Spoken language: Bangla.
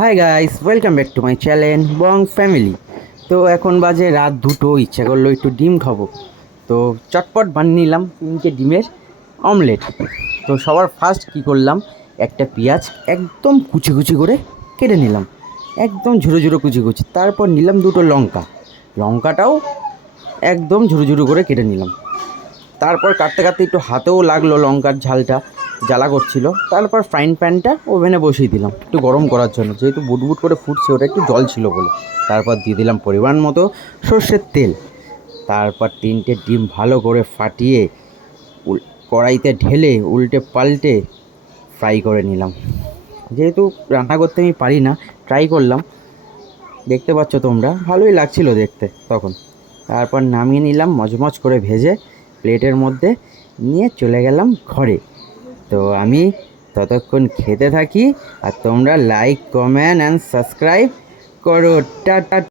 Hi guys welcome back to my channel Bong family তো এখন বাজে রাত দুটো, ইচ্ছা করল একটু ডিম খাব। তো চটপট বানিয়ে নিলাম তিনটে ডিমের অমলেট তো সবার ফার্স্ট কি করলাম, একটা পেঁয়াজ একদম কুচি কুচি করে কেটে নিলাম। একদম ঝুরো ঝুরো কুচি কুচি। তারপর নিলাম দুটো লঙ্কা। লঙ্কাটাও একদম ঝুরো ঝুরো করে কেটে নিলাম। তারপর কাটতে কাটতে একটু হাতেও লাগল লঙ্কার ঝালটা। জ্বালা করছিল। তারপর ফ্রাইং প্যানটা ওভেনে বসিয়ে দিলাম। একটু গরম করার জন্য, যেহেতু বুটবুট করে ফুটছে, ওটা একটু জল ছিল বলে। তারপর দিয়ে দিলাম পরিমাণ মতো সর্ষের তেল। তারপর তিনটে ডিম ভালো করে ফাটিয়ে কড়াইতে ঢেলে উল্টে পাল্টে ফ্রাই করে নিলাম। যেহেতু রান্না করতে আমি পারি না ট্রাই করলাম। দেখতে পাচ্ছ তোমরা, ভালোই লাগছিল দেখতে তখন। তারপর নামিয়ে নিলাম, মজমজ করে ভেজে প্লেটের মধ্যে নিয়ে চলে গেলাম ঘরে। তো আমি ততক্ষণ খেতে থাকি আর তোমরা লাইক কমেন্ট অ্যান্ড সাবস্ক্রাইব করো। টাটা